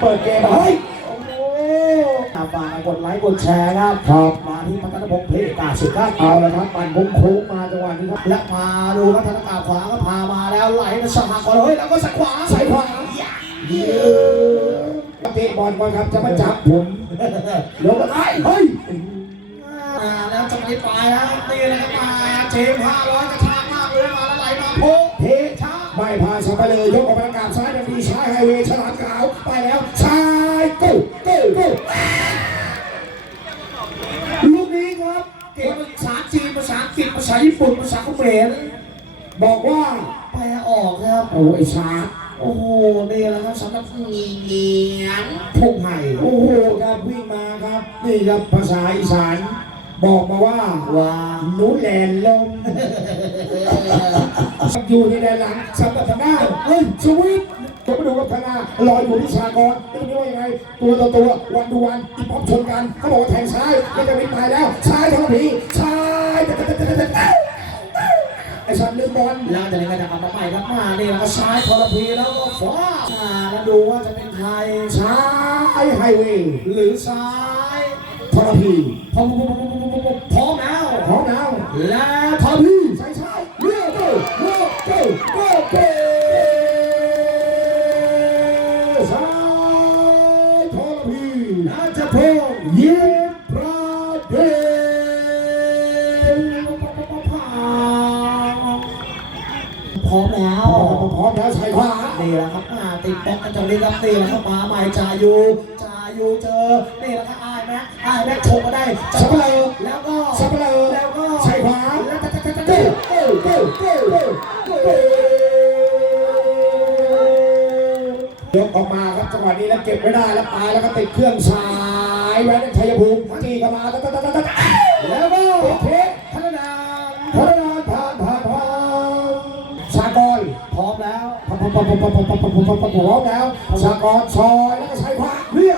เปิดเกมเฮ้ยโอ้โหฝากกดไลค์กดแชร์ครับครับมาที่พัฒนพงศ์เพชรกาสิครับเอาละครับปั่นโค้งๆมาจังหวะนี้ครับและมาดูพัฒนกาขวาก็พามาแล้วไหลมาสมัครก่อนเลยแล้วก็สักขวาใส่ขวาเยือเตะบอลก่อนครับจะมาจับผมเดี๋ยวก็ได้เฮ้ยมาแล้วจังหวะนี้ไปแล้วตีเลยครับมาเจมห้าร้อยกระชากมากเลยมาแล้วไหลมาโพกเทช้า ไม่พาสไปเลยยกออกมากางซ้ายทันทีซ้ายไฮเวย์ฉลามขาวไปแล้วซ้ายกู้กู้กู้ลูกนี้ครับเก่งภาษาจีนภาษาอังกฤษภาษาญี่ปุ่นภาษาเขมรบอกว่าไปออกครับโอ้ไอชาโอ้โหนี่แหละครับสำหรับงีเงียงพงไห่โอ้โหครับวิ่งมาครับนี่ครับภาษาอีสาน บอกมาว่าว่าหนูแลนลมอยู่ในแดนหลังสัปดาห์หน้าเฮ้ยสวิตผมมาดูว่าพนาลอยอยู่ที่ชากรไม่รู้ว่ายังไง ตัวต่อตัววันดูวันอีป๊อปชนกันเขาบอกว่าแทงซ้ายแล้วจะวิ่งไปแล้วซ้ายทางผีซ้ายไอ้สัตว์ลืมบอลแล้วจะเล่นกันจะกลับมาใหม่ครับมานี่แล้วก็ซ้ายทรพีแล้วก็ฟ้าอ่าแล้วดูว่าจะเป็นใครซ้ายไฮเวย์หรือซ้าย ทรพีพร้อมพร้อมแล้วพร้อมแล้วและทรพีใส่ซ้ายเลี้ยวโก้โก้โก้โก้โก้ซ้ายทรพีนาจะพงษ์ยิงประเดพร้อมแล้วพร้อมแล้วใส่ขวานี่แหละครับมาติดบล็อกกันจะเล่นรับตีแล้วครับมาใหม่จายูจายูเจอนี่แหละครับ นะอ่าแบ็คโชว์ก็ได้สับเลอแล้วก็สับเลอแล้วก็ใช้ขวาแล้วก็เก้เก้เก้เก้เก้ยกออกมาครับจังหวะนี้แล้วเก็บไม่ได้แล้วตายแล้วก็ติดเครื่องสายแวนชัยภูมิตีกันมาตัดตัดแล้วก็เทคพันาพนาผ่านผ่านผ่านสากลพร้อมแล้วพร้อมแล้วชากลซอยแล้วก็ใช้ขวาเรีย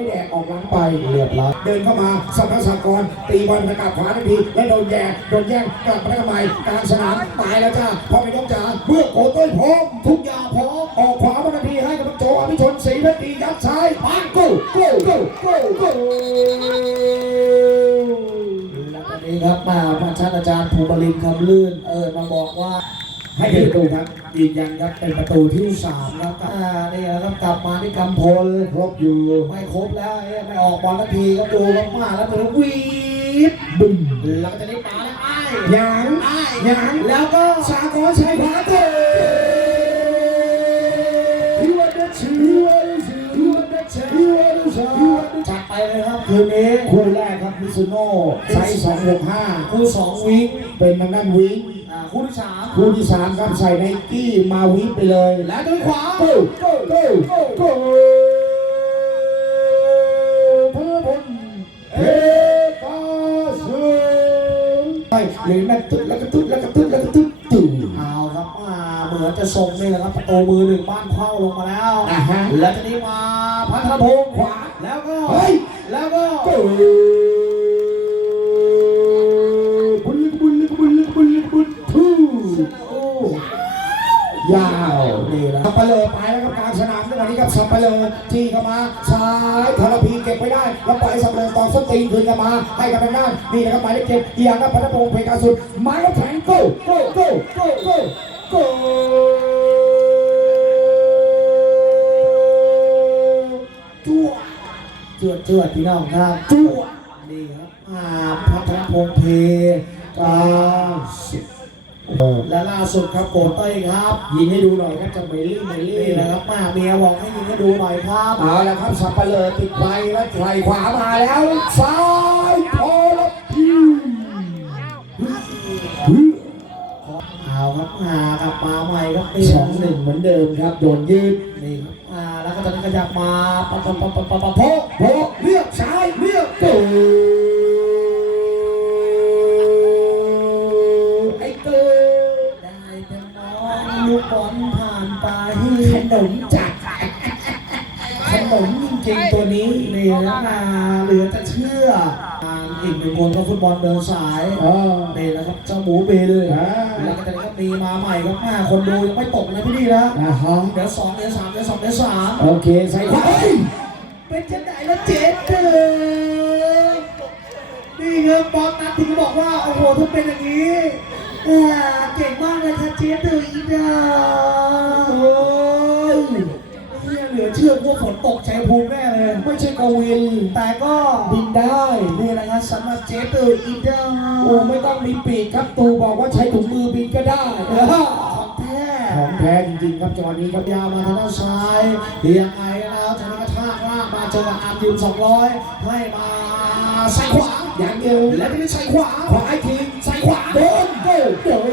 ไม่แดกออกหลังไปเรียบร้อยเดินเข้ามาสัมภาสกรตีบอลประกาศขวาทันทีแล้วโดนแย่งโดนแย่งกลับมาทำไมกลางสนามตายแล้วจ้าพอไปยกจ๋าเมื่อโกต้ยพร้อมทุกอย่างพร้อมออกขวามาทันทีให้กับโจอภิชนศรีเพชรียัดซ้ายปังกู้กู้กู้กู้กู้แล้วตอนนี้ครับมาพระชาอาจารย์ภูบลินคำลื่นเออมาบอกว่า ให้เป็นประตูครับยืนยันครับเป็นประตูที่สามครับอ่านี่แหละครับกลับมาที่กำพลครบอยู่ไม่ครบแล้วเอ้ยไม่ออกบอลทันทีครับดูครับมาแล้วตัววีดบึ้มแล้วก็จะได้ปาแล้วไอ้ยางไอ้ยางแล้วก็สากรชัยขวาเตะที่วันเดชที่วันเดชที่วันเดชที่วันเดชจัดไปเลยครับคืนนี้คู่แรกครับมิซุโน่ไซส์สองหกห้าคู่สองวิงเป็นทางด้านวิงอ่า คู่ที่สามคู่ที่สามครับใส่ไนกี้มาวิปไปเลย แล้วด้วยขวาโก้โก้โก้โก้เพื่อบนเฮกาซูไปเลยนั่นตึ๊ดแล้วก็ตึ๊ดแล้วก็ตึ๊ดแล้วก็ตึ๊ดตึ๊ดเอาครับมาเหมือนจะส่งนี่แหละครับประตูมือหนึ่งบ้านเข้าลงมาแล้วแล้วทีนี้มาพัทรพงศ์ขวาแล้วก็เฮ้ยแล้วก็าวนี่แหละสับเปลือไปแล้วครับกลางสนามในวันนี้ครับสับเปลือจี้เข้ามาซ้ายธารพีเก็บไม่ได้แล้วปล่อยสับเปลือต่อส้นตีนคืนกันมาให้กับทางด้านนี่นะครับหมายเลขเจ็ดอียางครับพัฒพงศ์เพกาสุดหมายเลขแข็งโก้โก้โก้โก้โก้โก้จั่วเจือดเจือดพี่น้องครับจั่วนี่ครับอ่าพัฒพงศ์เพกาสุด และล่าสุดครับโกเต้ยครับยิงให้ดูหน่อยครับจะเมลี่เมลี่นะครับมาเมียบอกให้ยิงให้ดูหน่อยครับเอาละครับสับเปลือติดไฟแล้วไฟขวามาแล้วซ้ายพอลพีเอาครับมากลับมาใหม่ครับตีสองหนึ่งเหมือนเดิมครับโดนยืดนี่ครับอ่าแล้วก็ตอนนี้ขยับมาปะปะปะปะปะปะโพกโพกเรียก ขนมจริงๆตัวนี้นี่นะมาเหลือจะเชื่อผ่านไปอีกหนึ่งคนก็ฟุตบอลเดินสายเออนี่นะครับเจ้าหมูปีเลยอ่าแล้วก็จะได้มีมาใหม่ครับห้าคนดูยังไม่ตกนะพี่นี่นะอ่าฮะเดี๋ยวสองเดี๋ยวสามเดี๋ยวสองเดี๋ยวสามโอเคใส่ขวาเฮ้ยเป็นจะไหนแล้วเจ๊เด้อนี่เงินบอลนัดถึงบอกว่าโอ้โหถ้าเป็นอย่างนี้อ่าเก่งมากเลยค่ะเจ๊เด้ออีดาโอ้ยเฮียเห ลือเชื่อว่าฝนตกชัยภูมิแน่เลย ไม่ใช่กวิน แต่ก็บินได้นี่นะครับสำหรับเจ๊เด้ออีดาโอ้ไม่ต้องมีปีกครับตูบอกว่าใช้ถุงมือบินก็ได้ของแท้ของแท้จริงๆครับจังหวะนี้ครับยาวมาทางด้านซ้ายยังไงแล้วชนะกระชากล่างมาเจอกับอาร์มยืน200ให้มาซ้ายขวาอย่างเดียวและที่นี่ซ้ายขวาขวาอีกทีซ้ายขวาโดนโดนโดน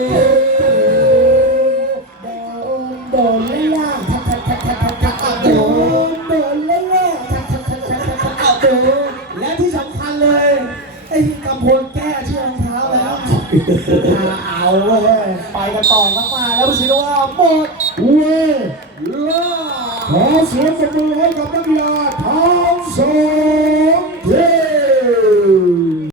โดนเลยล่ะทั เอาเว้ยไปกันต่อมากมาแล้วผู้ชิโนวาหมดเว้ยล่าขอเสียงสมือให้กับนักกีฬาทั้งสอง